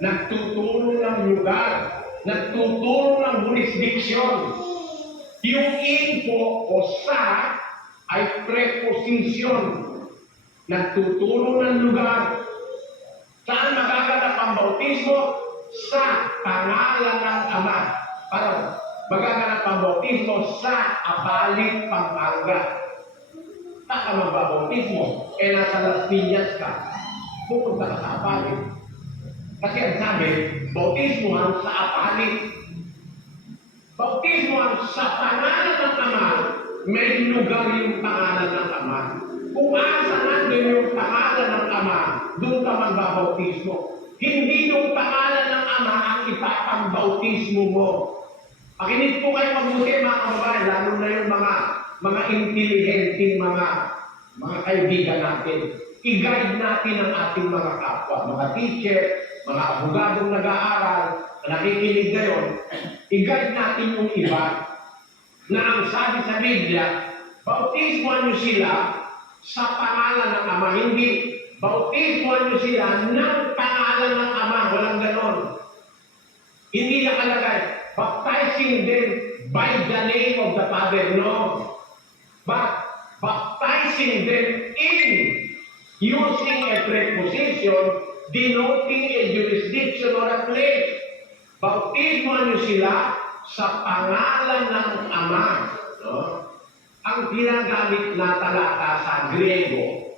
nagtuturo ng lugar, nagtuturo ng jurisdiction. Yung in po o sa ay preposition. Nagtuturo ng lugar. Saan magaganap ang bautismo? Sa pangalan ng Ama. Para magaganap ang bautismo sa Abalit, Pampanga. Saan ka magbabautismo? Nasa Las Piñas ka. Pupunta ka sa Abalit. Kasi ang sabi, bautismo ang sa Abalit. Bautismo ang sa pangalan ng Ama, may lugar yung pangalan ng Ama. Kung asa nandun yung pangalan ng Ama, doon ka magbabautismo. Hindi yung pangalan ng Ama ang ipapambautismo mo. Pakinig po kayo mabuti mga kababayan, lalo na yung mga intelligenteng mga kaibigan natin. I-guide natin ang ating mga kapwa, mga teacher, mga abogadong nag-aaral, nakikinig ngayon, i-guide natin yung iba na ang sabi sa Biblia, bautismuhan nyo sila sa pangalan ng Ama. Hindi, bautismuhan nyo sila ng pangalan ng Ama. Walang ganon. Hindi nakalagay, baptizing them by the name of the Father. No. But baptizing them in using a preposition denoting a jurisdiction or a place. Bautismuhan nyo sila sa pangalan ng Ama. No? Ang ginagamit na talata sa Griego